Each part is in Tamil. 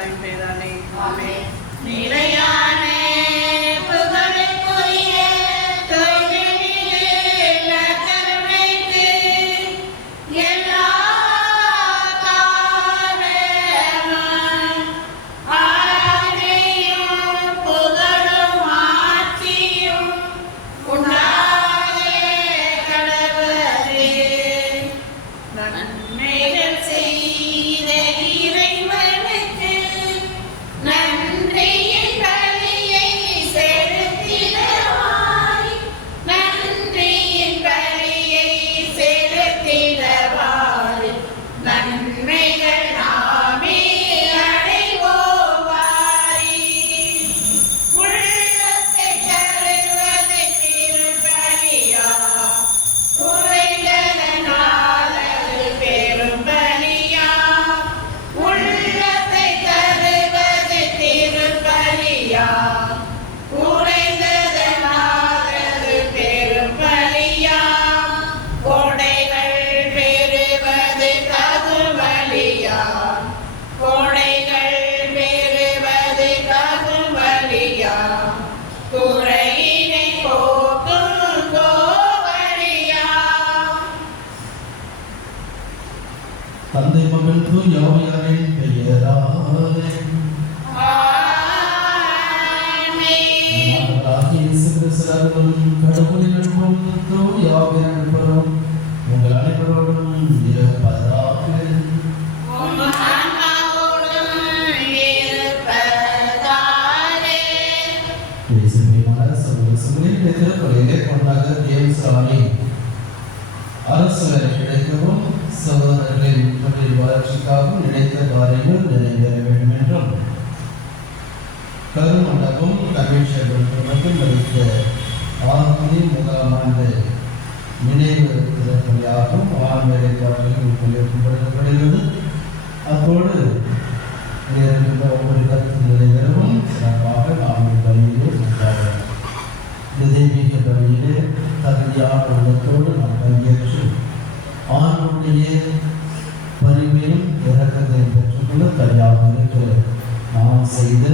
பரிசுத்தாவின் பெயராலே ஆமென். தந்தை மகன் தூய ஆவியாரின் பெயராலே கடவுளின் அன்பும் தூய ஆவியாரின் அன்பும் உங்கள் அனைவரோடும் இருப்பதாக. அரசு கிடைக்கவும் சகோதரர்களின் வளர்ச்சிக்காகவும் நினைத்த காரியங்கள் நிறைவேற வேண்டும் என்றும் கருமண்டபம் கமிஷன் வைத்த ஆர்த்தி 1ஆம் ஆண்டு நினைவு திறப்படியாகவும் ஆண்மைப்படுகிறது. அத்தோடு இருக்கின்ற ஒவ்வொரு கருத்து நிறைவேறவும் சிறப்பாக நாம் பணியிலே உண்டாகும். இந்த தெய்வீக பணியிலே தகுதியான உள்ளத்தோடு நாம் பங்கேற்று ஆணுடைய பரிமையும் இறக்கத்தையும் பெற்றுக்கொள்ள தனியாக இருக்கிற நாம் செய்த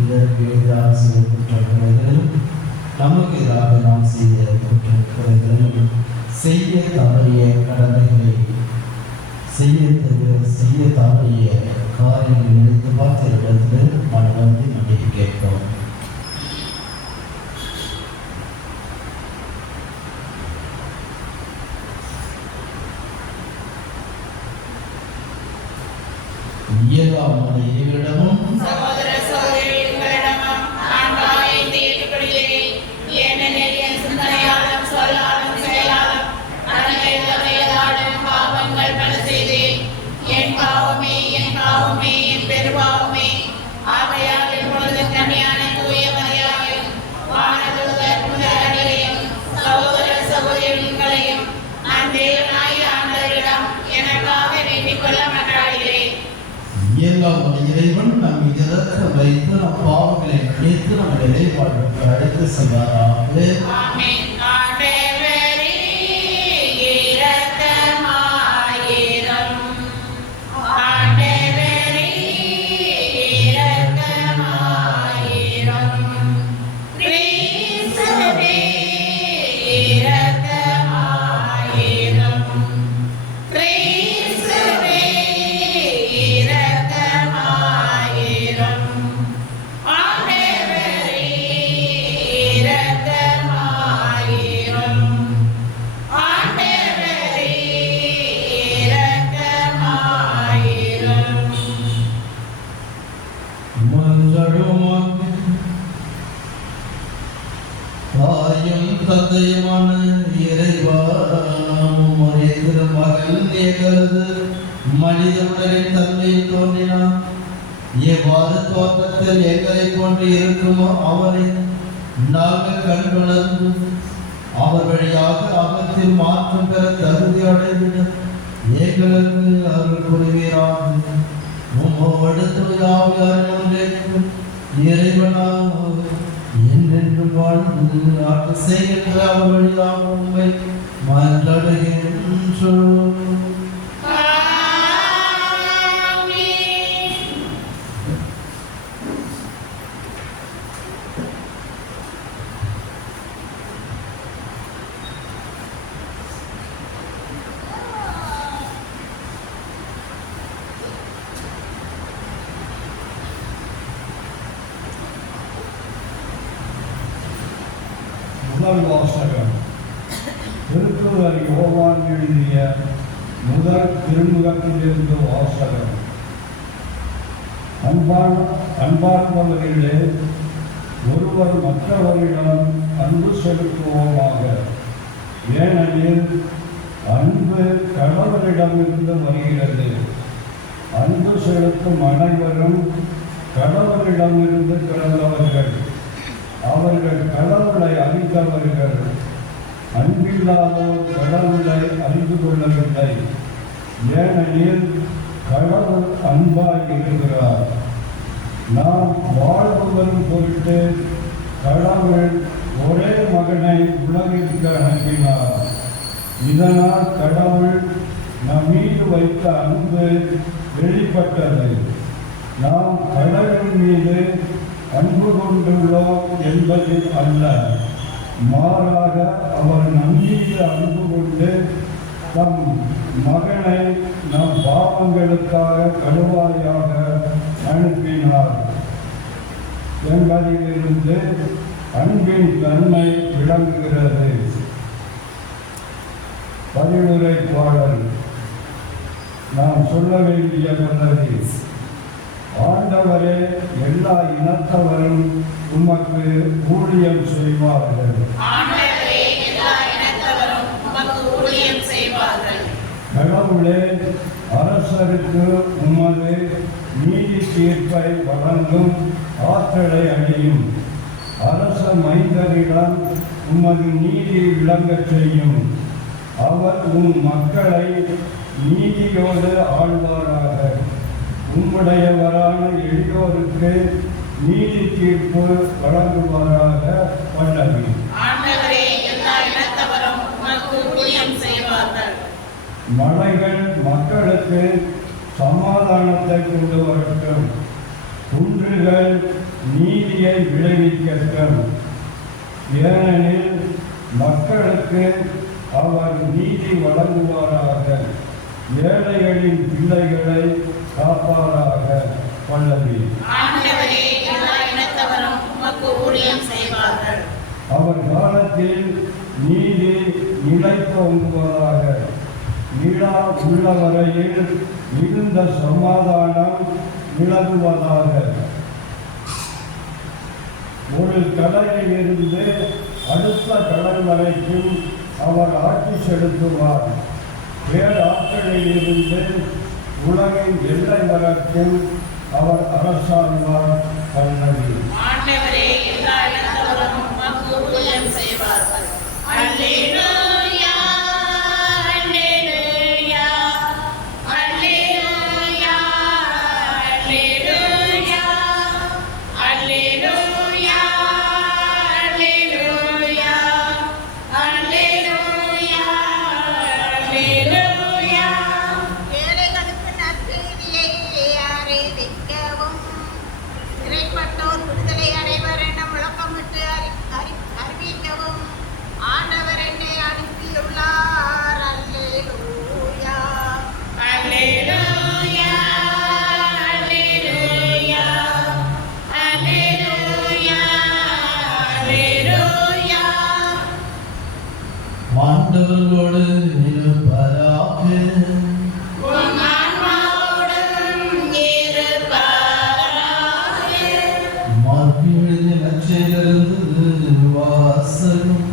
இதற்கு எதிராக செய்த குற்றக்குறைகளையும் நமக்கு எதிராக நாம் செய்த குற்றக்குறைகளையும் செய்ய தவறிய கடமைகளை செய்ய தவறிய காரியங்களை நினைத்து பார்த்த இடத்தில் மனவந்தி மன்னிப்பு கேட்போம். இயலாமலிடமும் சகோதர சகோதரிகளிடமும் நான் வாயைந்து ஏற்றுக்கொள்கிறேன். ஏனெனில் என் சிந்தனையாலும் சொல்லாலும் செயலாலும் அனைவரையாலும் பாவங்கள் பல செய்தேன். என் பாவமே என் பெருபாவமே. ஆகையால் இப்பொழுது கன்னியான தூய மரியாதையும் வானதூதர் முதலடிகளையும் சகோதர சகோதரிகளையும் நான் தேவனாய் ஆண்டவரிடம் எனக்காக வேண்டிக் கொள்ள மன்றாடுகிறேன். இறைவன் நம் இறக்க வைத்து நம் பாவங்களை அழைத்து நம்ம இறைவாழ்வுக்கு அழைத்து செல்வாராக. தந்தையுமான இறைவா, ஒரே திருமகன் ஏகது மனித உடலின் தன்மையில் தோன்றினார். எவ்வாறு தோற்றத்தில் எங்களை கொண்டு இருக்குமோ அவரை நாங்கள் கண்கொணர்ந்து அவர் வழியாக அகத்தில் மாற்றம் பெற தகுதி அடைவிட எங்களுக்கு அருள் புரிவீராக. உம்மோடு தூயாவியார் ஒன்றே இறைவனாக என்றென்றும் வாழ்ந்து ஆட்சி செய்கின்ற அவர் வழியாக உண்மை மன்றாடுகின்றோம். முதல் வாசகம் திருக்குறள் யோவான் எழுதிய முதல் திருமுகத்திலிருந்து வாசகம். அன்பார்ந்தவர்களே, ஒருவர் மற்றவரிடம் அன்பு செலுத்துவோமாக. ஏனெனில் அன்பு கடவுளிடமிருந்து வருகிறது. அன்பு செலுத்தும் அனைவரும் கடவுளிடமிருந்து பிறந்தவர்கள். அவர்கள் கடவுளை அறிந்தவர்கள். அன்பில்லாதோர் கடவுளை அறிந்து கொள்ளவில்லை. ஏனெனில் கடவுள் அன்பாய் இருக்கிறார். நாம் வாழ்வு வரும் பொருட்டு கடவுள் ஒரே மகனை உலகிற்கு அனுப்பினார். இதனால் கடவுள் நம் மீது வைத்த அன்பு வெளிப்பட்டது. நாம் கடவுள் மீது அன்பு கொண்டுள்ளோம் என்பது அல்ல, மாறாக அவர் நம் மீது அன்பு கொண்டு தம் மகனை நம் பாவங்களுக்காக கழுவாயாக அனுப்பினார் என்பதிலிருந்து அன்பின் தன்மை விளங்குகிறது. பதிலுரை பாடல். நாம் சொல்ல வேண்டிய பல்லவி. ஆண்டவரே, எல்லா இனத்தவரும் உமக்கு ஊழியம் செய்வார்கள். கடவுளே, அரசருக்கு உமது நீதி தீர்ப்பை வழங்கும் ஆற்றலை அடையும். அரச மைந்தரிடம் உமது நீதி விளங்கச் செய்யும். அவர் உம் மக்களை நீதியோடு ஆழ்வாராக. உம்முடையவரான எளியோருக்கு நீதி தீர்ப்பு வழங்குவாராக. பல்லவி. மலைகள் மக்களுக்கு சமாதானத்தை கொண்டு வரட்டும். குன்றுகள் நீதியை விளைவிக்கட்டும். ஏனெனில் மக்களுக்கு அவர் நீதி வழங்குவாராக. ஏழைகளின் பிள்ளைகளை காப்பாராக. பல்லவி. அவர் காலத்தில் நீதி நிலைத்தோங்குவதாக. நிலா உள்ள வரையில் மிகுந்த சமாதானம் நிலவுவதாக. ஒரு கடலில் இருந்து அடுத்த கடல் வரைக்கும் அவர் ஆட்சி செலுத்துவார். பேராற்றலில் இருந்து உலகின் எல்லை வரைக்கும் அவர் அரசாழ்வார். பல்லவி. ஆண்டவர்களோடு இருப்பாராக. மார்க்கு எழுதிய நற்செய்தியிலிருந்து வாசகம்.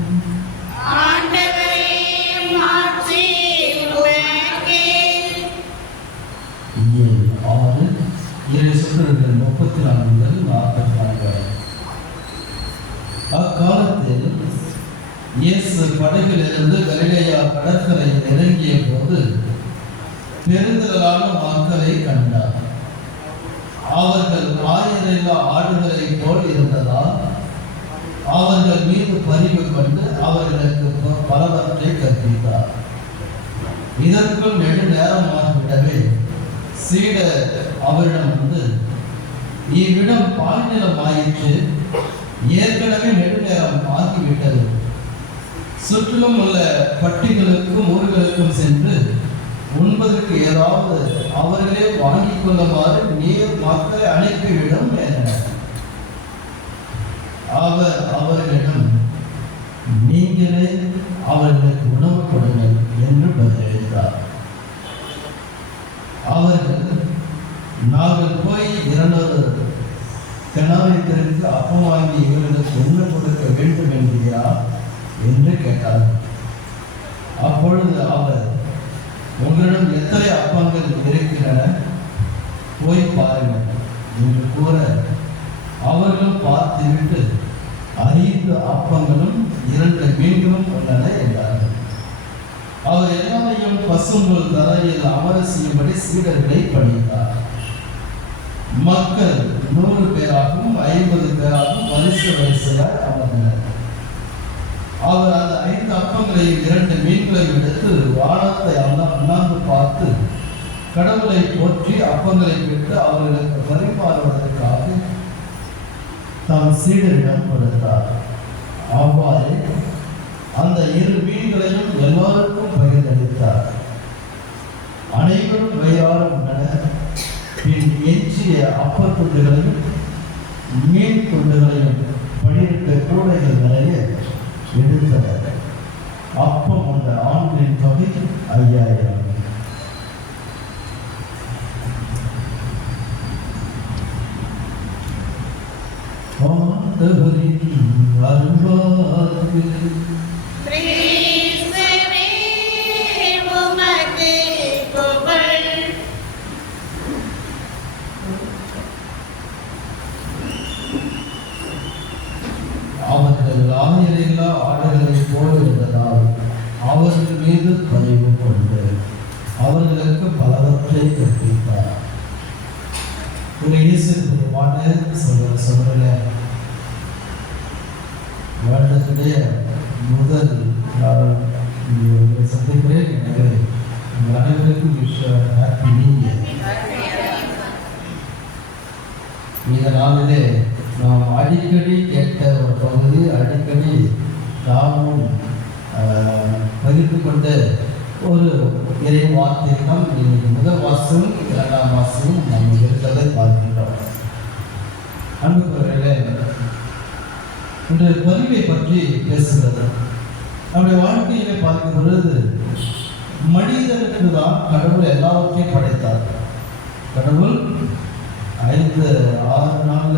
இயல் 6 இறைசொற்கள் 34 முதல் 44. அக்காலத்தில் இயேசு படகிலிருந்து கலிலேயா கடற்கரையில் இறங்கிய போது பெருந்திரளான மக்களை கண்டார். அவர்கள் ஆயிரமில்லா ஆடுகளைப் போல் இருந்ததால் அவர்கள் மீது பரிவு கொண்டு அவர்களுக்கு பலவற்றை கற்பித்தார். இதற்குள் நெடுநேரமாகிவிடவே சீடர் அவரிடம் வந்து, இவ்விடம் பாழ்நிலம் ஆயிற்று, ஏற்கனவே நெடுநேரம் ஆகிவிட்டது. சுற்றிலும் உள்ள பட்டிகளுக்கும் ஊர்களுக்கும் சென்று உண்பதற்கு ஏதாவது அவர்களே வாங்கிக் கொள்ளுமாறு நீர் மக்களை அனுப்பிவிடும் என்றனர். அவர் அவர்களிடம், அவர்களுக்கு உணவு கொடுங்கள் என்று பதிலளித்தார். அவர்கள், நாங்கள் போய் 200 கிணறை தெரிந்து அப்பம் வாங்கி இவர்களுக்கு என்ன கொடுக்க வேண்டும் என்கிறா என்று கேட்டார். அப்பொழுது அவர், உங்களிடம் எத்தனை அப்பங்கள் இருக்கின்றன, போய் பாருங்கள் என்று கூற, அவர்கள் பார்த்துவிட்டு 5 அப்பங்களும் 2 மீன்களும் உள்ளன என்றார்கள். அவர் எல்லாரையும் பசும்புல் தரையில் அமர செய்யும்படி சீடர்களை பணித்தார். மக்கள் 100 பேராகவும் 50 பேராகவும் வரிசையாய் அமர்ந்தனர். அவர் அந்த 5 அப்பங்களையும் 2 மீன்களையும் எடுத்து வானத்தை அண்ணாந்து பார்த்து கடவுளை போற்றி அப்பங்களை பெற்று அவர்களுக்கு பரிமாறுவதற்காக தம் சீடரிடம் கொடுத்தார். அவ்வாறு அந்த 2 மீன்களையும் எல்லோருக்கும் பகிர்ந்தளித்தார். அனைவரும் வயிறார உண்டனர். பின் எஞ்சிய அப்பத்துண்டுகளையும் மீன் துண்டுகளையும் 12 கூடைகள் நிறைய எடுத்தனர். அப்பம் உண்ட ஆண்களின் தொகை 5000. அருள்வாக்கு. கிறிஸ்துவே உமக்கு புகழ். அவர்கள் ஆயிரில்லா ஆடுகளை போல இருந்ததால் அவர்கள் மீது பரிவு கொண்டு அவர்களுக்கு பலவற்றை கற்பித்தார். சொல்ல வருடத்துடைய முதல் சந்திக்கிறேன். எனவே உங்கள் அனைவருக்கும் ஹாப்பி நியூ இயர். இந்த நாளிலே நாம் அடிக்கடி கேட்ட ஒரு பகுதி, அடிக்கடி நாமும் பகிர்ந்து கொண்ட ஒரு இறை வார்த்தையிடம் இன்னைக்கு முதல் வாசமும் 2ஆம் வாசமும் நாம் இருக்கிறதை பார்க்கின்றோம். அன்புக்குரியவர்களே, இன்று பரிவை பற்றி பேசுகிறது. நம்முடைய வாழ்க்கையிலே பார்க்கும் பொழுது மனிதனுக்கு தான் கடவுள் எல்லாவற்றையும் படைத்தார். கடவுள் 5 நாள்ல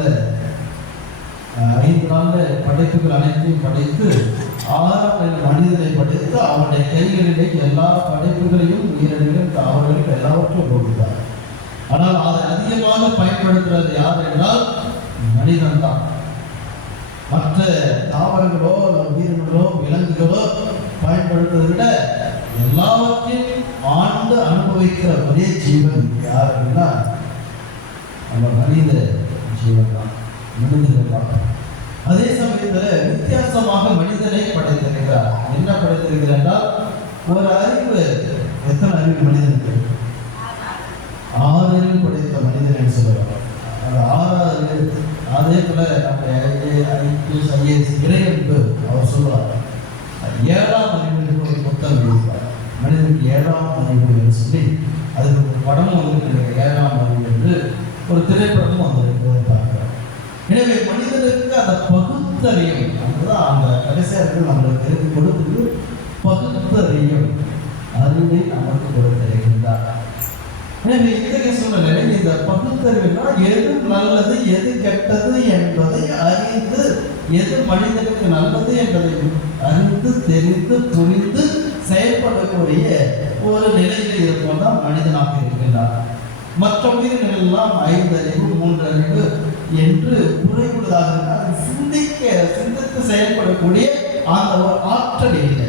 படைப்புகள் அனைத்தையும் படைத்து 6ஆம் நாள் மனிதனை படைத்து அவனுடைய கைகளிலே எல்லா படைப்புகளையும் உயிரினங்களையும் அவர்களுக்கு எல்லாவற்றையும் கொடுத்தார். ஆனால் அதை அதிகமாக பயன்படுத்துறது யார் என்றால் மனிதன் தான். மற்ற தாவரங்களோ உயிரினங்களோ விலங்குகளோ பயன்படுத்துவதை விட எல்லாவற்றையும் ஆண்டு அனுபவிக்கிற ஒரே ஜீவன் யார் அப்படின்னா நம்ம மனித ஜீவன் தான், மனிதர்கள் தான். அதே சமயத்தில் வித்தியாசமாக மனிதனை படைத்திருக்கிறார். என்ன படைத்திருக்கிறார் என்றால், ஒரு அறிவு, எத்தனை அறிவு மனிதனுக்கு? 6 அறிவு படைத்த மனிதன் சொல்லுவாங்க. அது 6வது. அதே போல நம்முடைய இறையன்பு அவர் சொல்லுவார். 7ஆம் அறிவு ஒரு புத்தகம் எழுதிப்பார். மனிதனுக்கு 7ஆம் அறிவு என்று சொல்லி அதுக்கு ஒரு படமும் வந்து 7ஆம் அறிவு என்று ஒரு திரைப்படமும் வந்திருக்கிறதை பார்க்கிறோம். எனவே மனிதனுக்கு அந்த பகுத்தறியும், அதுதான் அந்த கடைசியாக நம்மளுக்கு தெரிந்து கொடுத்து பகுத்தறியும் அறிவை நமக்கு கொடுத்திருக்கின்றார். எனவே இத்தகைய சூழ்நிலையில் இந்த பகுத்தறிவுனா எது நல்லது எது கெட்டது என்பதை அறிந்து, எது மனிதனுக்கு நல்லது என்பதை அறிந்து தெரிந்து புரிந்து செயல்படக்கூடிய ஒரு நிலையில் இருப்போம் தான் மனிதனாக இருக்கின்றார். மற்ற உயிரினங்கள் எல்லாம் 5 அறிவு 3 அறிவு என்று குறைவுள்ளதாக சிந்தித்து செயல்படக்கூடிய அந்த ஒரு ஆற்றல் இல்லை.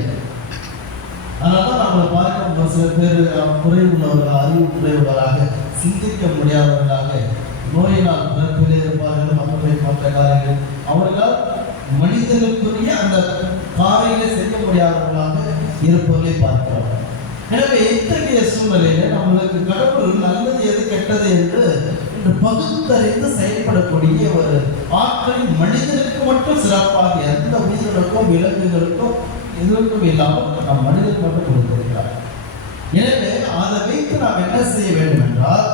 அதனால்தான் நம்மளை பார்க்க சில பேர் குறைவுள்ளவர்களாக, அறிவு குறைவுள்ளவராக, சிந்திக்க முடியாதவர்களாக, நோயினால் பிறப்பிலே இருப்பார்கள், மற்ற காரியங்கள் அவர்களால் மனிதனுக்குரிய அந்த காரியங்களை செய்ய முடியாதவர்களாக இருப்பவர்களை பார்க்கிறோம். எனவே இத்தகைய சூழ்நிலையில நம்மளுக்கு கடவுள் நல்லது எது கெட்டது என்று பகுத்தறிந்து செயல்படக்கூடிய ஒரு ஆற்றல் மனிதனுக்கு மட்டும் சிறப்பாக, எந்த உயிர்களுக்கும் விலங்குகளுக்கும் எதுவும் இல்லாமல் நம் மனிதனுக்கு மட்டும் கொடுத்திருக்கிறார். எனவே அதை வைத்து நாம் என்ன செய்ய வேண்டும் என்றால்,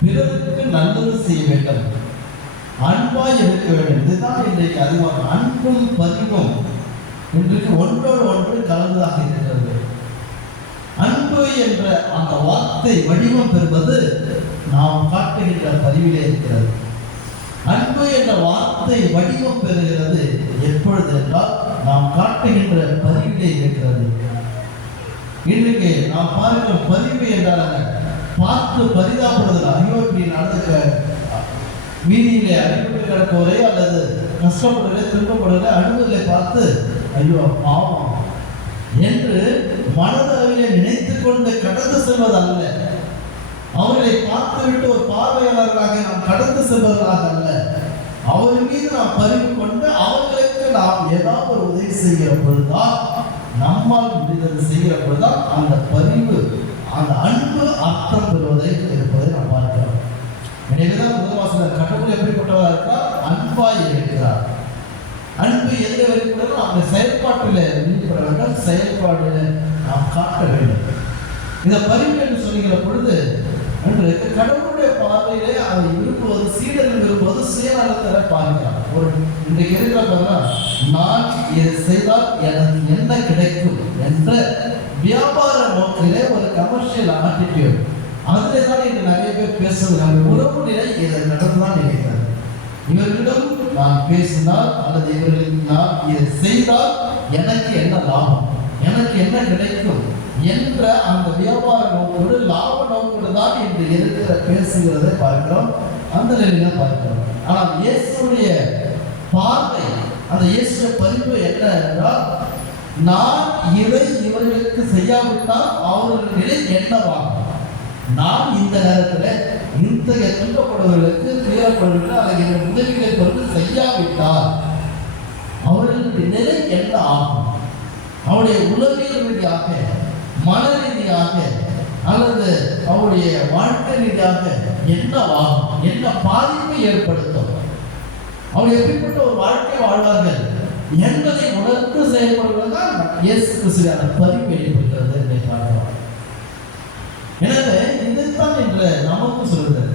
பிறருக்கு நல்லது செய்ய வேண்டும், அன்பாய் இருக்க வேண்டும். இதுதான் இன்றைக்கு அதிகமாக அன்பும் பரிவும் இன்றைக்கு ஒன்றோடு ஒன்று கலந்ததாக இருக்கிறது. அன்பு என்ற அந்த வார்த்தை வடிவம் பெறுவது நாம் காட்டுகின்ற பதிவிலே இருக்கிறது. அன்பு என்ற வார்த்தை வடிவம் பெறுகிறது எப்பொழுது என்றால் நாம் காட்டுகின்ற பதிவிலே இருக்கிறது. இன்றைக்கு நாம் பார்க்கிற பதிவு என்றால் பார்த்து பரிதாபப்படுதல். ஐயோ இப்படி நடந்துக்க வீதியிலே அடிபட்டு கிடப்பவரை அல்லது கஷ்டப்படுவதை துன்பப்படுவதை அழுவதை பார்த்து ஐயோ பாவம் என்று மனதளவிலே நினைத்து கொண்டு கடந்து செல்வது அல்ல. அவர்களை பார்த்துவிட்டு ஒரு பார்வையாளர்களாக நாம் கடந்து செல்வதாக அல்ல. அவர்கள் மீது நாம் பரிவு கொண்டு அவர்களுக்கு நாம் ஏதாவது ஒரு உதவி செய்கிற பொழுதுதான், நம்மால் முடிந்தது செய்கிற பொழுதுதான் அந்த பரிவு, அந்த அன்பு அர்த்தம் பெறுவதை இருப்பதை நாம் பார்க்கிறோம். எனவேதான் முதல் வாசகர் கடவுள் எப்படிப்பட்டவராக இருக்கிறார்? அன்பாய் இருக்கிறார். அன்பு எந்த வெளிப்படுறோம் அந்த செயல்பாட்டில் வெளிப்பட வேண்டும், செயல்பாடுல நாம் காட்ட வேண்டும். இந்த பரிவு என்று சொல்லுகிற பொழுது கடவுளுடைய பார்வையிலே அவர் விரும்புவது, சீடர்கள் விரும்புவது சுயநலத்தை பார்க்கிறார். ஒரு இன்றைக்கு இருக்கிற நான் இதை செய்தால் எனக்கு என்ன கிடைக்கும் என்ற வியாபார நோக்கிலே ஒரு கமர்ஷியல் ஆட்டிடியூட், அதிலே தான் இன்று நிறைய பேர் பேசுவது. நம்ம உறவு நிலை இதை நடந்துதான் நினைக்கிறது. இவர்களிடம் நான் பேசினால் அல்லது இவர்களுக்கு நான் இதை செய்தால் எனக்கு என்ன லாபம், எனக்கு என்ன கிடைக்கும் என்ற அந்த வியாபார நோக்கோடு, லாப நோக்கோடு தான் இன்று இருக்கிற பேசுகிறதை பார்க்கிறோம், அந்த நிலையில பார்க்கிறோம். ஆனால் இயேசுடைய பார்வை, அந்த இயேசுடைய பதிவு என்ன என்றால், நான் இதை இவர்களுக்கு செய்யாவிட்டால் அவர்கள் நிலை என்னவாகும், நான் இந்த நேரத்தில் இத்தகைய துன்பப்படுவர்களுக்கு, துயரப்படுவர்களுக்கு அல்லது உதவிகளை பொறுத்து செய்யாவிட்டால் அவர்களுடைய நிலை என்ன ஆகும், அவருடைய உளவியல் ரீதியாக, மன ரீதியாக அல்லது அவருடைய வாழ்க்கை ரீதியாக என்னவாகும், என்ன பாதிப்பை ஏற்படுத்தும், அவர் எப்படிப்பட்ட ஒரு வாழ்க்கை வாழ்வார்கள் என்பதை உணர்ந்து செயல்படுவதுதான் இயேசு கிறிஸ்துவின் பதிவு வெளிப்படுகிறது என்று பார்க்கிறோம். எனவே இதைத்தான் இன்று நமக்கு சொல்கிறது.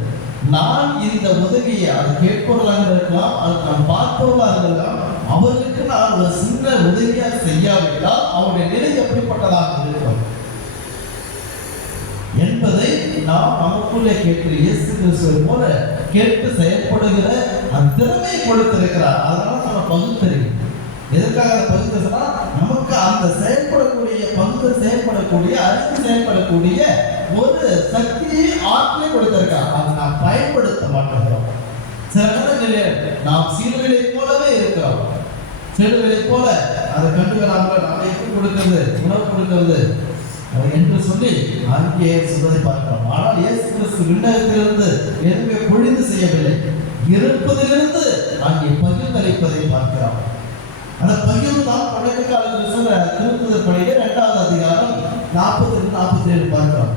நான் இந்த உதவியை அது கேட்பவர்களாக இருக்கலாம், அது நாம் பார்ப்பவர்களாக இருக்கலாம், அவர்களுக்கு நான் ஒரு சின்ன உதவியாக செய்யாவிட்டால் அவருடைய நிலை எப்படிப்பட்டதாக இருக்கும் என்பதை நாம் நமக்குள்ளே கேட்டு இயேசு கிறிஸ்துவை போல கேட்டு செயல்படுகிற அந்த திறமையை கொடுத்திருக்கிறார். அதனால நம்ம பகுத்தறிவு. எதற்காக பகுத்தறிவுனா நமக்கு அந்த செயல்படக்கூடிய அறிந்து செயல்படக்கூடிய ஒரு சக்தியை ஆற்றலை கொடுத்திருக்கார். அதை நாம் பயன்படுத்த மாட்டோம். சில நேரங்களில் நாம் சீடுகளை போலவே இருக்கிறோம். சீடுகளை போல அதை கண்டுக்கிறார்கள், நம்ம எப்படி கொடுக்கிறது, உணவு கொடுக்கிறது என்று சொல்லி அங்கே சொல்வதை பார்க்கிறோம். ஆனால் இயேசு கிறிஸ்து விண்ணகத்திலிருந்து எதுவுமே பொழிந்து செய்யவில்லை, இருப்பதிலிருந்து அங்கே பகிர்ந்தளிப்பதை பார்க்கிறோம். அந்த பகிர்வு தான் பழைய காலத்தில் சொன்ன திருத்துதல் பணியிலே 2வது அதிகாரம் 40-47 பார்க்கிறோம்.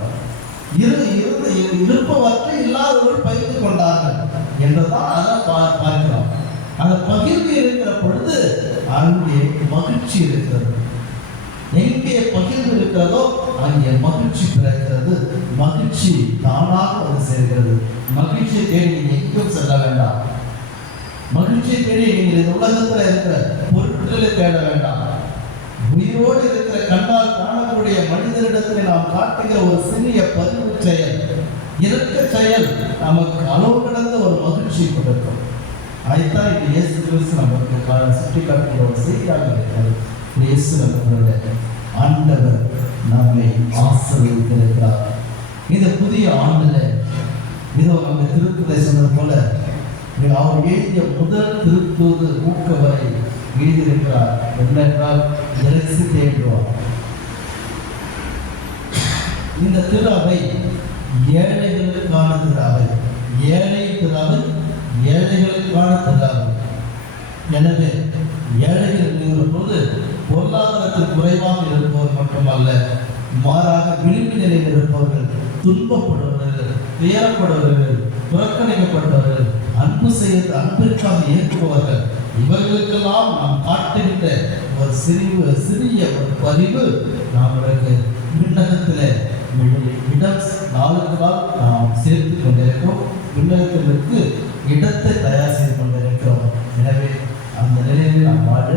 இருப்பவற்றை இல்லாதவர்கள் பகிர்ந்து கொண்டார்கள் என்றுதான் அதை பார்க்கிறோம். அந்த பகிர்வு இருக்கிற பொழுது அங்கே மகிழ்ச்சி இருக்கிறது. எங்கே பகிர்ந்து இருக்கிறதோ அங்கே மகிழ்ச்சி பிறக்கிறது. மகிழ்ச்சி தானாக வந்து சேர்கிறது. மகிழ்ச்சியை தேடி நீங்கள் எங்கேயும் செல்ல வேண்டாம். மகிழ்ச்சியை தேடி நீங்கள் இந்த உலகத்தில் இருக்கிற பொருட்களை தேட வேண்டாம். உயிரோடு இருக்கிற கண்ணால் காணக்கூடிய மனிதரிடத்தில் நாம் காட்டுகிற ஒரு சிறிய பதிவு செயல், இறக்க செயல் நமக்கு அளவு கடந்த ஒரு மகிழ்ச்சி கொடுக்கும். அதைத்தான் இந்த இயேசு கிறிஸ்து நமக்கு சுட்டி காட்டுகிற ஒரு செய்தியாக இருக்கிறது. இயேசு நமக்கு ஆண்டவர் நம்மை ஆசீர்வதித்திருக்கிறார். இந்த புதிய ஆண்டுல இதோ நம்ம திருத்துதை சொன்னது போல அவர் எழுதிய முதல் திருத்தூது ஊக்கவரை எழுதியிருக்கிறார். என்னென்றால் இறைச்சி தேடுவார். இந்த திரு அவை ஏழைகளுக்கான திரு அவை, ஏழை திரு அவை, ஏழைகளுக்கான திரு அவை. எனவே ஏழைகள் என்கிற போது பொருளாதாரத்தில் குறைவாக இருப்பவர் மட்டுமல்ல, மாறாக விளிம்பு நிலையில் இருப்பவர்கள், துன்பப்படுபவர்கள், துயரப்படுபவர்கள், புறக்கணிக்கப்பட்டவர்கள், அன்பிற்காக இயக்குபவர்கள், இவர்களுக்கெல்லாம் நாம் காட்டுகின்ற ஒரு சிறிய ஒரு பதிவு நம்மளுக்கு விண்ணகத்தில் இடம் நாளுக்கு நாள் நாம் சேர்த்து கொண்டிருக்கிறோம். விண்ணகத்திற்கு இடத்தை தயார் செய்து கொண்டிருக்கிறோம். எனவே அந்த நிலையில் நாம் வாழ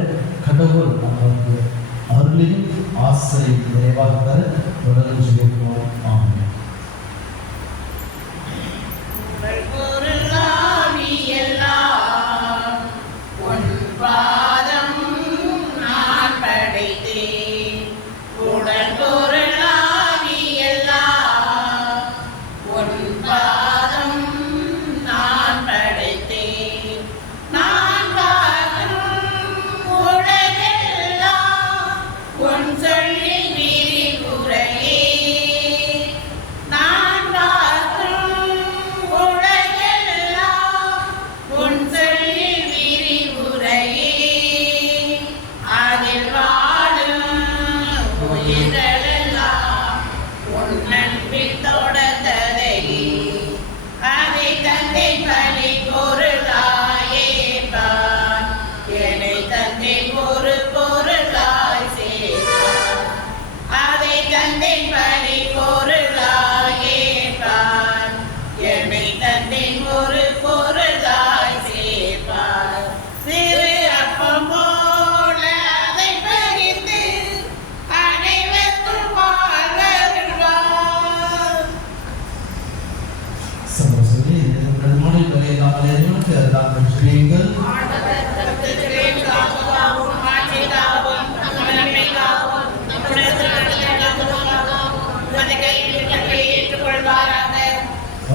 கடவுள் நமக்கு அருளையும் ஆசிரியை நிறைவாக தர தொடர்ந்து சொல்லியிருக்கிறோம். ஆமென்.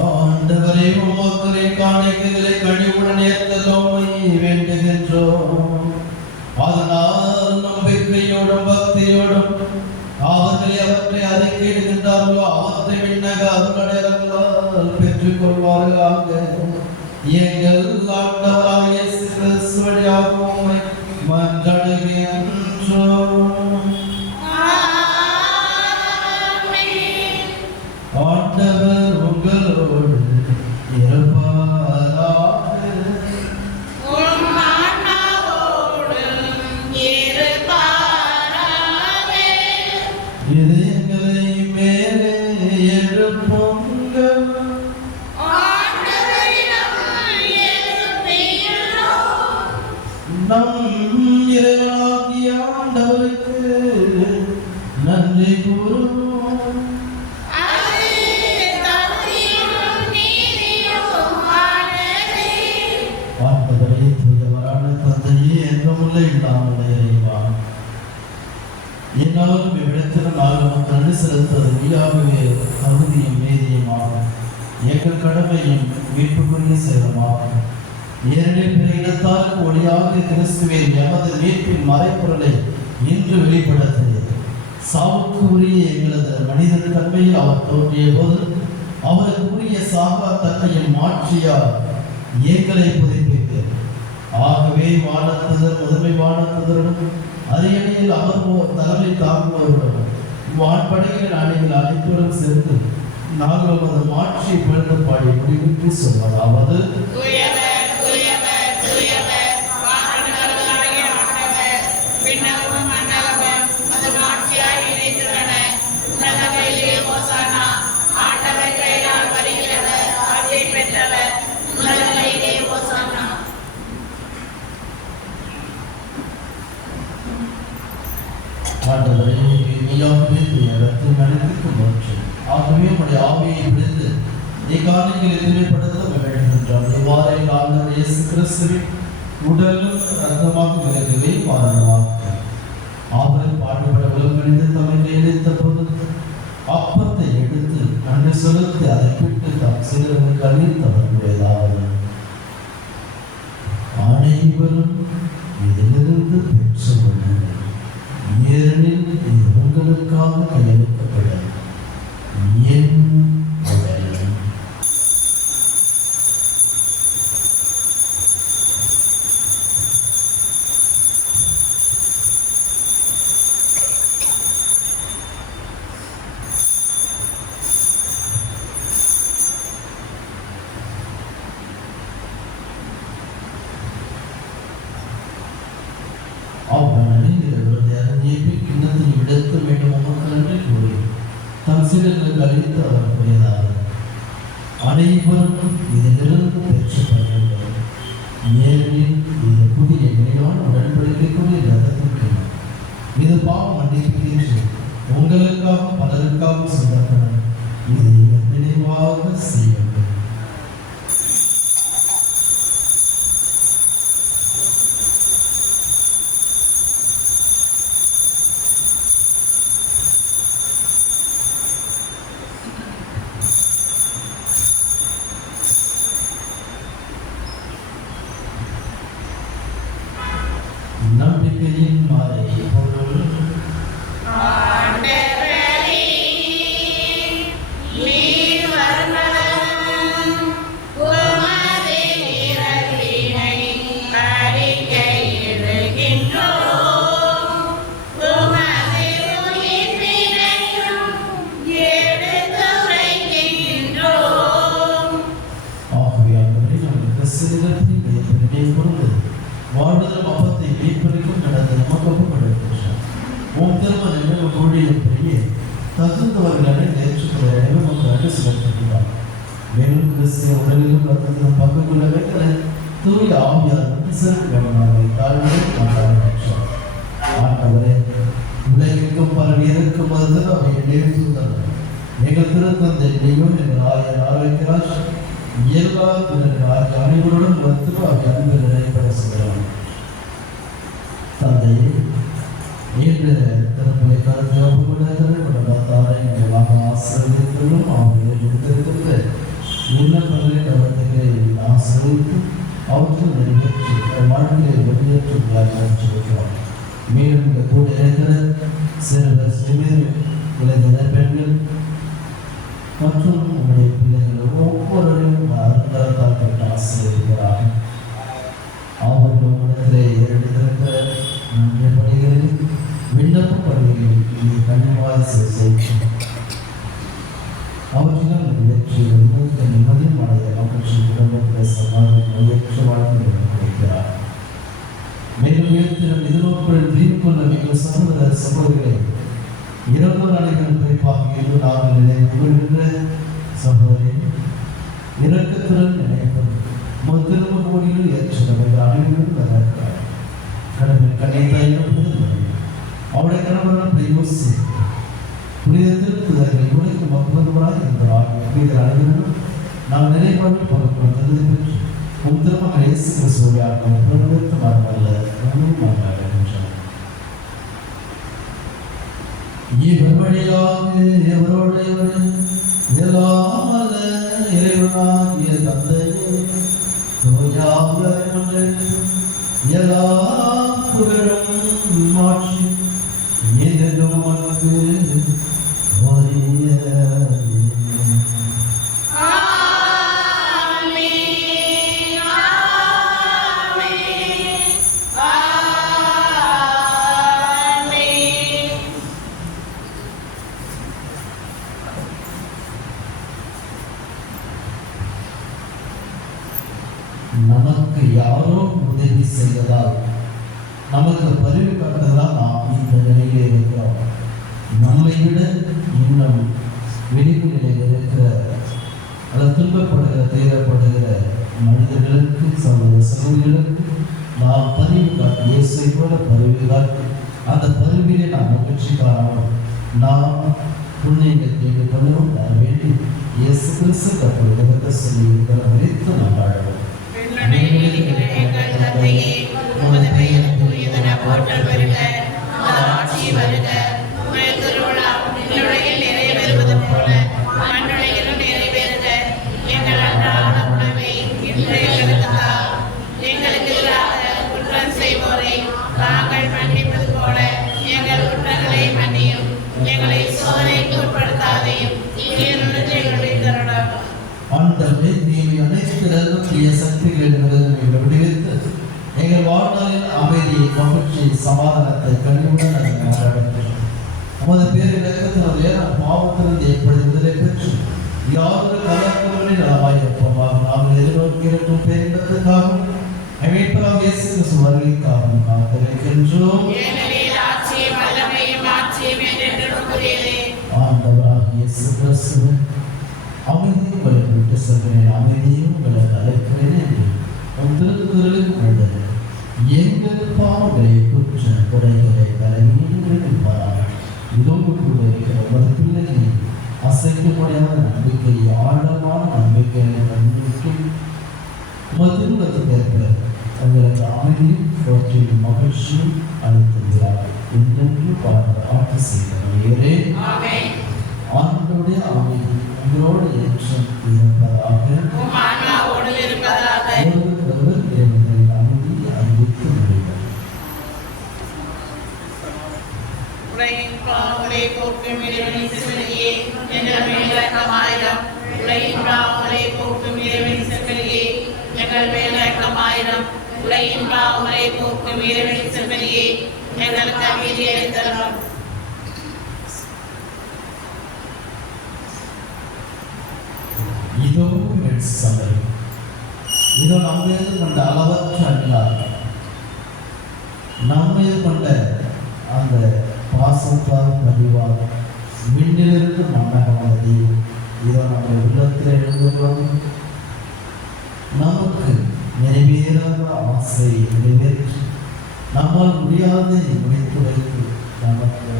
ஆண்டவரே, உமக்கு காணிக்கைகளை கனிவுடன் ஏற்றலோமை வேண்டுகின்றோம். அதனால் நம்பிக்கையோடும் பக்தியோடும் அவற்றை அறிக்கையிடுகின்றார்களோ அவற்றை விண்ணக அருளடையாளர்களால் பெற்றுக் கொள்வார்களாக. எங்கள் ஆண்டவராகிய இயேசு கிறிஸ்து வழியாக உம்மை மன்றாடுகின்றோம். ஆண்டவர் உங்களோடு இருப்பாராக. இதயங்களை மேலே எழுப்புங்கள். நம் இறைவனாகிய ஆண்டவருக்கு நன்றி கூறுவோம். ஆண்டவரே, தூயவரான தந்தையே, என்றுமுள்ள இல்லாமல் இறைவா, என்னாலும் இவ்விடத்தில் நாங்கள் நன்றி செலுத்துவது மெய்யாகவே தகுதியும் நீதியுமாகும். எங்கள் கடமையும் மீட்புக்குரிய செயலுமாகும். ஏனெனில் பிற இடத்தாருக்கு ஒளியாக கிறிஸ்துவின் எமது மீட்பின் மறைப்பொருளை இன்று வெளிப்படுத்தியது. சாவுக்கு உரிய எங்களது மனித தன்மையில் அவர் தோன்றிய போது அவருக்கு உரிய சாகா தன்மையை மாற்றியார் எங்களை புதுப்பித்தது. ஆகவே வானத்துதர் முதன்மை வானத்துதரும் அரியணையில் அமர்வோர் தலைமை தாங்குவோருடன் வான்படைகளின் அணிகள் அனைத்துடன் சேர்ந்து நாங்கள் நமது மாற்றியை பிறந்து பாடி முடிவுக்கு சொல்வதாவது: ஆண்டவரே, மெய்யாகவே இடத்தில் நடத்திக்கு மாற்றும். ஆகவே உடைய ஆவியை விடுத்து இக்காரியங்களை எதிர்ப்படுத்த வேண்டுகின்றோம். இவ்வாறு ஆண்டவர் இயேசு கிறிஸ்துவின் உடலும் ரத்தமாக விலகவே மாறுவாங்க. அவர் பாடுபட உலகணிந்து தம்மை நினைத்த போது அப்பத்தை எடுத்து நன்றி செலுத்தி அதை விட்டு தம் சிலருக்கு அளித்தவர்களுடையதாவது: அனைவரும் இதிலிருந்து பெற்று கொள்ளுங்கள். ஏனெனில் இது உங்களுக்காக கையளிக்கப்படும் என் உடல். விடுத்து வேண்டும் உமக்கு நன்றி கூறி தம் சிலருக்கு அளித்து அவர் கூறியதாக: அனைவரும் இதிலிருந்து பெற்றுக் கொள்ளுங்கள். ஏனெனில் இது புதிய நிலையான உடன்படிக்கைக்குரிய ரத்தத்தின் மன்னிப்பு உங்களுக்காக பலருக்காக சொல்லப்படும். இதை நினைவாக செய்யுங்கள். நம்பிக்கையின் மாலை பொருள் வாழ்வதும் அப்பத்தை மீட்பதற்கும் நடந்த நமக்கும் கிடைக்கின்றார். உன் திருமண நினைவு ஊழியப்படியே தகுந்தவர்களை ஏற்றுக்கொள்ள நமக்கு அடிச்சு வைக்கின்றார். மேலும் கிறிஸ்திய உடலிலும் ரத்தத்திலும் பங்கு கொள்ள வைக்கிற தூய ஆவியார் சிறப்பு கவனமாக தாழ்வு கொண்டாடுகின்றார். ஆண்டவரே, உலகிற்கும் பரவி இருக்கும் போது அவை நினைவுதான் எங்கள் திருத்தந்தை நீயும் எங்கள் ஆயர் ஆரோக்கியராஜ் எல்லா பிறகு அனைவருடன் வந்து அவை அன்பு நடைபெற செய்யலாம். தந்தையே, இன்று திருப்பலை கருத்தாரை ஆசிரியர்களும் அவர்களை கொடுத்திருக்கின்ற விண்ணப்பங்களை அவர்களை ஆசிரியத்து அவற்றை நிறைவேற்றி வாழ்க்கையை வெளியேற்றுகிறார். மேலும் இந்த கூட இருக்கிற சிறுவர் சிறுவர் இளைஞர் பெண்கள் மற்றும் உங்களுடைய பிள்ளைகள் ஒவ்வொருவரையும் அருந்தால் பெற்ற ஆசிரியர்களாக அவர்கள் உங்களிடத்திலே எடுத்திருக்கிற நன்மை பணிகளில் விண்ணப்ப பணிகளில் இதை கண்டிப்பாக செய்யும். அவற்றினால் வெற்றி உங்களுக்கு நிம்மதி மனதை மகிழ்ச்சி குடும்பத்தை சமாதான நோயற்ற வாழ்க்கை கிடைக்கிறார். மேலும் உயர்த்தினம் எதிர்நோக்குகள் தீர்வு கொள்ள மிக சகோதர சகோதரிகளை இரவு நாளைகள் குறிப்பாக இரு நாங்கள் நினைவுகின்ற சகோதரி இரக்கத்துடன் நினைப்பது திரும்ப கோடியில் ஏற்றுள்ளவர் அனைவரும் நடக்கிறார். கடவுள் கண்ணைத்தாயிரம் அவருடைய கணவர்கள் யோசி புனித திருத்துதர்கள் இவனுக்கு மக்குவதுவராக இருந்தார். புனித அனைவரும் நாம் நினைப்பாக பொருட்கள் தகுதி பெற்று உன் திருமகள் இயேசு கிறிஸ்துவியாக பிறந்தெடுத்து மாறவல்ல மாறுகின்றனர். இவர் வழியாக எவரோடு எல்லாம் இறைவனாகிய தந்தையே எல்லா புகழும் மாற்றி எதிரும் நமக்கு நமக்கு யாரோ உதவி செய்வதால் நமக்கு பரிவு காட்டுவதால் நாம் இந்த நிலையிலே இருக்கிறோம். நம்மை விட இன்னும் விழிப்பு நிலையில் இருக்கிற அல்லது துன்பப்படுகிற தேவைப்படுகிற மனிதர்களுக்கு சகோதரிகளுக்கு நாம் பரிவு காட்டி இயேசை போல பரிவு காட்டி அந்த பரிவிலே நாம் மகிழ்ச்சி காணவும் நாம் புண்ணியங்கள் கேட்டுக் கொள்ளவும் வர வேண்டி இயேசு கிறிஸ்து கற்றுக் சொல்லி இருக்கிற மறித்து நாம் வாழவும். உமது பெயர் தூயதென போற்றல் வருக, உமது ஆட்சி வருக, உமது திருவிழா விண்ணுலகில் நிறைவேறுவது போல மண்ணுலகிலும் நிறைவேறுக. எங்கள் அன்றாட உணவை இன்று எங்களுக்கு தாரும். எங்களுக்கு எதிராக குற்றம் செய்வோரை நாங்கள் மன்னிப்பது போல எங்கள் குற்றங்களை மன்னியும். எங்களை சோதனைக்கு உட்படுத்தாதையும் தீயவற்றிலிருந்து எங்களை தருளும். ஆண்டவரே, நீர் அனைத்து தீய சக்திகளிலிருந்து விடுவித்து எங்கள் வாழ்நாளில் அமைதியை மகிழ்ச்சி சமாதானத்தை கனிவுடன் உமது பேர் இலக்கத்தினாலே நாம் பாவத்திலிருந்து எப்படி விடுதலை பெற்று யாரு கலக்கங்களில் நலமாயிருப்போமாக நாங்கள் எதிர்நோக்கி இருக்கும் பேரிடத்துக்காகவும் அமைப்பதாக இயேசு கிறிஸ்து வருகைக்காகவும் காத்திருக்கின்றோம். ஆண்டவராக இயேசு கிறிஸ்து அமைதி உங்களை விட்டு செல்கிறேன், அமைதியும் உங்களுக்கு அழைக்கிறேன் என்று உன் திருக்குறளுக்கு வந்தது. எங்கள் பாவங்களை குற்ற குறைகளை பலவீனங்களில் பாராமல் இதோடு கூட இருக்கிற ஒரு பிள்ளைகளை அசைக்க முடியாத நம்பிக்கை ஆழமான நம்பிக்கை மதுரத்திற்கேற்ப தங்களுக்கு அமைதியும் அவற்றின் மகிழ்ச்சியும் அளித்திருக்கிறார்கள் என்றென்று பாருங்கள் ஆட்சி செய்தவரே ஆண்டவருடைய அமைதி உங்களோடு என்றும் இருப்பதாக இறைவனின் அமைதியை அறிவித்து முடியும். உலகின் பாவங்களை போக்கும் இறைவனின் செம்மறியே எங்கள் மேல் இரக்கமாயிரம். உலகின் பாவங்களை போக்கும் இறைவனின் செம்மறியே எங்கள் மேல் இரக்கமாயிரம். உலகின் பாவங்களை போக்கும் இறைவனின் செம்மறியே எங்களுக்கு அமைதி அளித்தருளும். இதோ சபை, இதோ நம்மீது கொண்ட அளவற்ற அன்பால் நம்மீது கொண்ட அந்த பாசத்தால் பதிவால் விண்ணிலிருந்து மன்னகமான தெய்வம் இதோ நம்முடைய உள்ளத்தில் எழுந்துள்ளோம். நமக்கு நிறைவேறாத ஆசையை நிறைவேற்றி நம்மால் முடியாத முடித்து வைத்து நமக்கு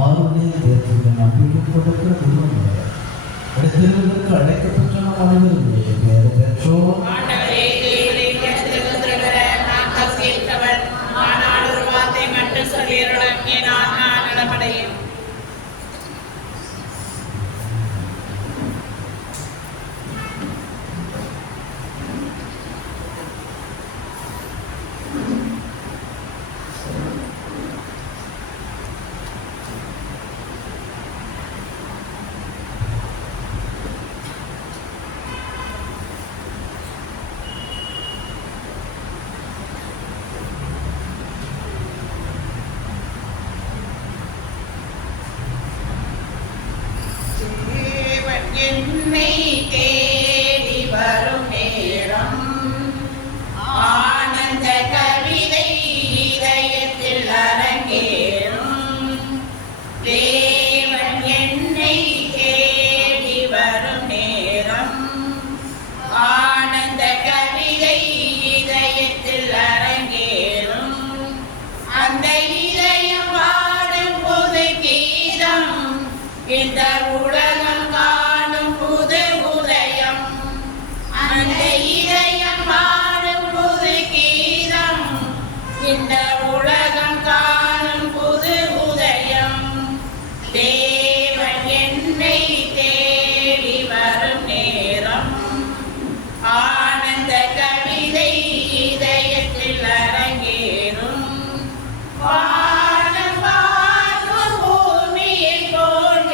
ஆளுநரை ஏற்றுள்ள நம்பிக்கை கொடுக்கிற குடும்பம் இடத்திற்கு அழைக்கப்பட்ட நம் அனைவருடைய பேரை பெற்றோம். என்னை தேடி வரும் நேரம் ஆனந்த கவிதை இதயத்தில் அரங்கேறும். தேவன் என்னை தேடி வரும் நேரம் ஆனந்த கவிதை இதயத்தில் அரங்கேறும். அந்த இதயம் பாடும் புது கீதம் இந்த உலகம் காணும் புது உதயம். அந்த இதயம் பாடும் புது கீதம் இந்த உலகம் காணும் புது உதயம். தேவன் என்னை தேடி வரும் நேரம் ஆனந்த கவிதை இதயத்தில் அரங்கேறும். வானம் பார்க்கும் பூமியை போல்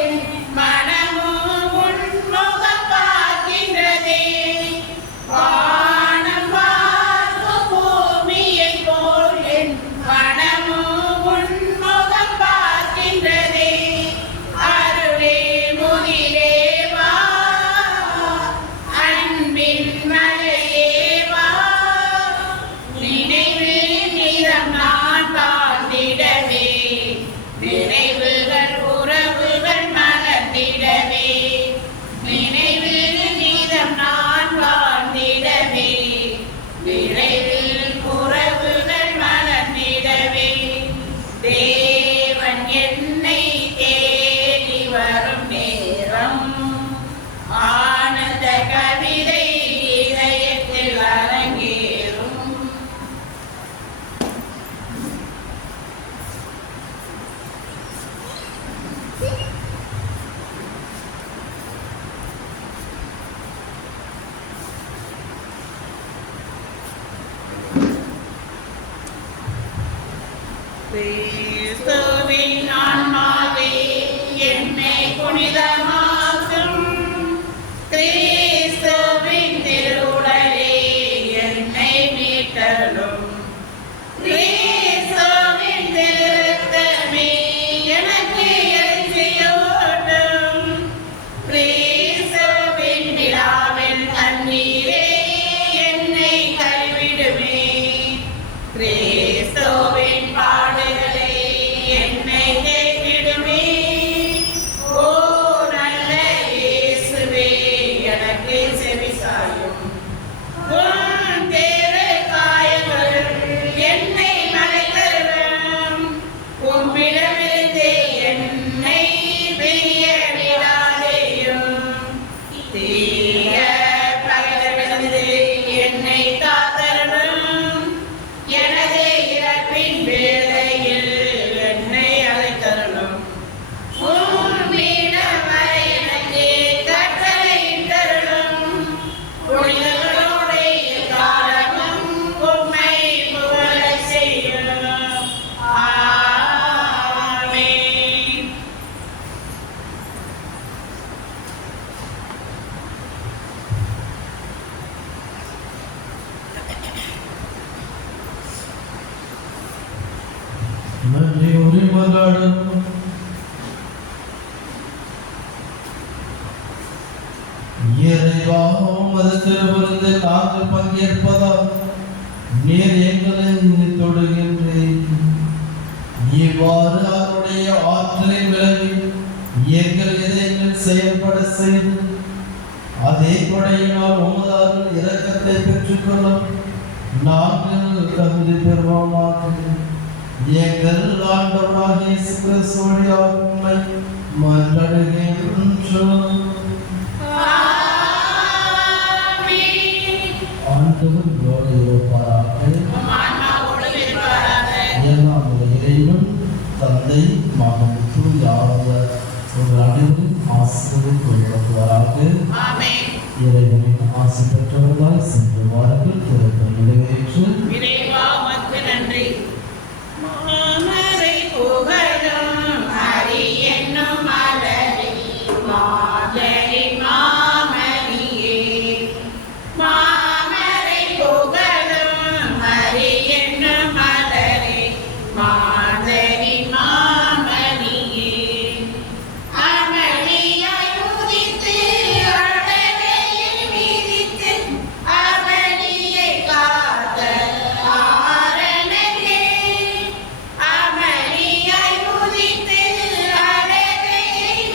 இறைவா உமது திருவிருந்தில் நாங்கள் பங்கேற்பதால் நீர் எங்களை தொடுகின்றேன். இவ்வாறு அவருடைய ஆற்றலின் விளைவி எங்கள் இதயங்கள் செயல்பட செய்து அதே கொடையினால் உமது அருள் இரக்கத்தை பெற்றுக்கொள்ளும் நாங்கள் தகுதி பெறுவோமாக. எங்கள் ஆண்டவராகிய இயேசு கிறிஸ்து வழியாக உம்மை மன்றாடுகின்றோம். ஆண்டவர் உங்களோடு இருப்பாராக. எல்லாம் இறைவன் தந்தை மகன் தூய ஆவியார் உங்கள் அனைவரும் ஆசீர்வதித்து வழிநடத்துவாராக. இறைவனின் ஆசி பெற்றவர்களாய் சென்று வாருங்கள். திருப்பம் நிறைவேற்று. இறைவா உமக்கு நன்றி. மாமரை புகழும் ஹரி என்னும் மலரே, மாதரி மாமணியே. மாமரை புகழும் ஹரி என்னும் மலரே, மாதரி மாமணியே. அமளியாய் உதித்து அழகை மிதித்து அவனியை காத்த ஆரணனே. அமளியாய் உதித்து அழகை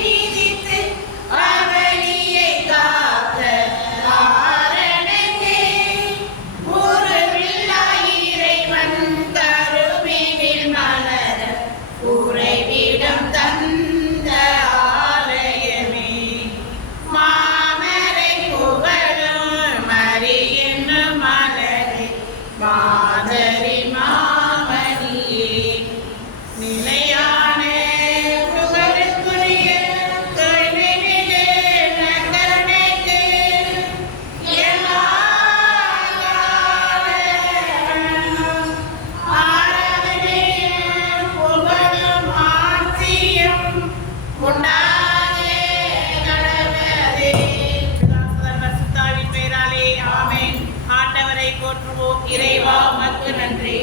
மிதித்து அவனியை காத்த ஆரணனே. உருவில்லாய் இறைவன் கருவினில் மலர உறைவிடம் தந்த ஆலயமே. மாமரை புகழும் ஹரி என்னும் மலரே, மாதரி மாமணியே. நிலையான புகழுக்குரிய தொழிலிலே நகரணைக்கு எல்லா காலமும் ஆராதனையும் புகழும் ஆட்சியும் உண்டாகே கடவுளே. பிதாசுதன் பரிசுத்தாவின் பெயராலே ஆமென். ஆண்டவரை போற்றுவோம். இறைவா உமக்கு நன்றி.